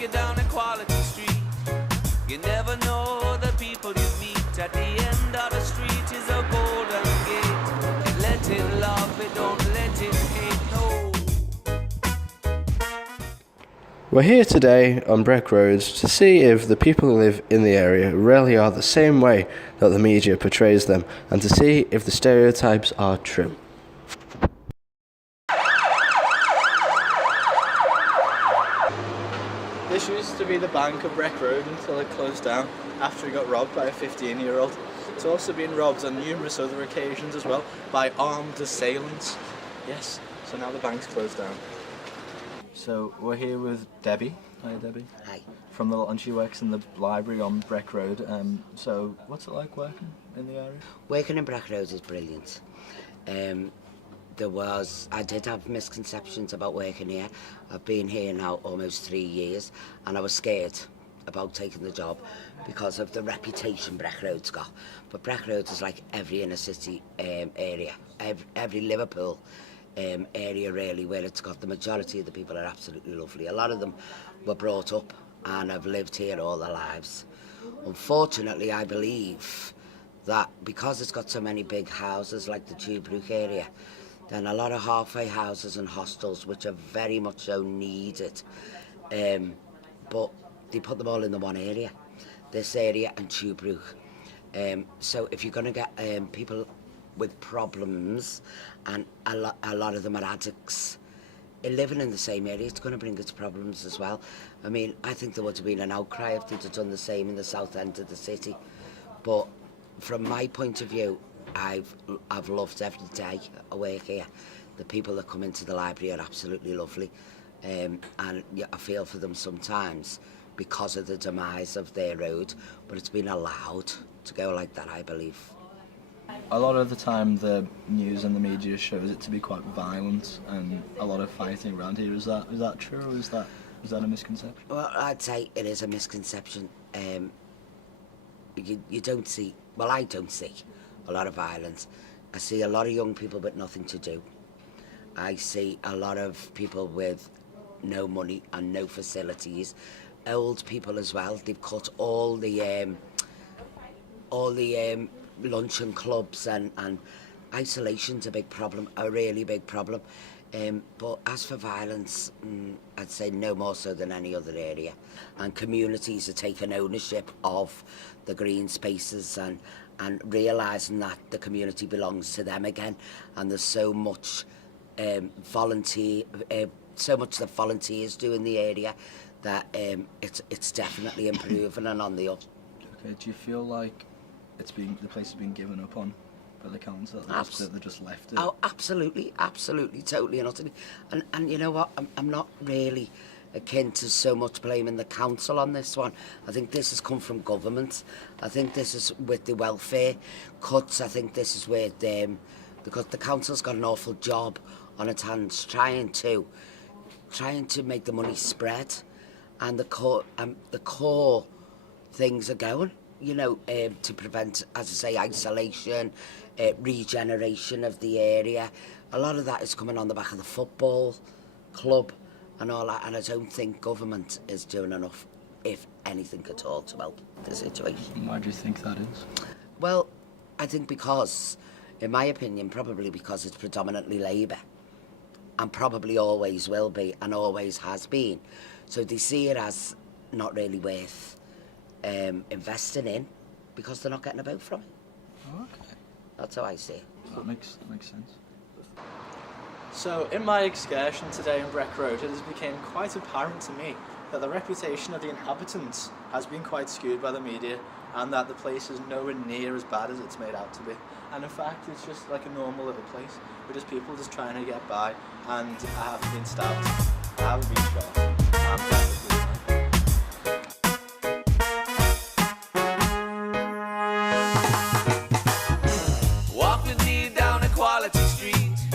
take you down a quality street. You never know the people you meet. At the end of the street is a golden gate. Let it love it, don't let it hate, no. We're here today on Breck Road to see if the people who live in the area really are the same way that the media portrays them, and to see if the stereotypes are true. This used to be the bank of Breck Road until it closed down after it got robbed by a 15-year-old. It's also been robbed on numerous other occasions as well by armed assailants. Yes, so now the bank's closed down. So we're here with Debbie. Hi Debbie. Hi. From the and she works in the library on Breck Road. So what's it like working in the area? Working in Breck Road is brilliant. I did have misconceptions about working here. I've been here now almost 3 years, and I was scared about taking the job because of the reputation Breck Road's got. But Breck Road is like every inner city area, every Liverpool area really, where it's got the majority of the people are absolutely lovely. A lot of them were brought up and have lived here all their lives. Unfortunately, I believe that because it's got so many big houses like the Tubrook area, then a lot of halfway houses and hostels, which are very much so needed, but they put them all in the one area, this area and Tubrook. So if you're going to get people with problems, and a lot of them are addicts, living in the same area, it's going to bring its problems as well. I mean, I think there would have been an outcry if they'd have done the same in the south end of the city. But from my point of view, I've loved every day I work here. The people that come into the library are absolutely lovely, and yeah, I feel for them sometimes because of the demise of their road, but it's been allowed to go like that, I believe. A lot of the time the news and the media shows it to be quite violent and a lot of fighting around here. Is that true, or is that a misconception? Well, I'd say it is a misconception. You don't see, well, I don't see a lot of violence. I see a lot of young people with nothing to do. I see a lot of people with no money and no facilities. Old people as well. They've cut all the luncheon clubs, and isolation's a big problem, a really big problem. But as for violence, I'd say no more so than any other area. And communities are taking ownership of the green spaces and realising that the community belongs to them again. And there's so much so much that volunteers do in the area that it's definitely improving and on the up. Okay, do you feel like the place has been given up on by the council? They just left it? Oh, absolutely, totally and utterly. And you know what? I'm not really akin to so much blaming the council on this one. I think this has come from government. I think this is with the welfare cuts. I think this is where because the council's got an awful job on its hands trying to make the money spread, and the core things are going, you know, to prevent, as I say, isolation, regeneration of the area. A lot of that is coming on the back of the football club and all that, and I don't think government is doing enough, if anything at all, to help the situation. Why do you think that is? Well, I think because, in my opinion, probably because it's predominantly Labour, and probably always will be and always has been. So they see it as not really worth investing in because they're not getting a vote from it. Oh, okay. That's how I see it. That makes sense. So in my excursion today in Breck Road, it has become quite apparent to me that the reputation of the inhabitants has been quite skewed by the media, and that the place is nowhere near as bad as it's made out to be. And in fact, it's just like a normal little place with just people just trying to get by, and I haven't been stabbed, I haven't been shot, I'm perfectly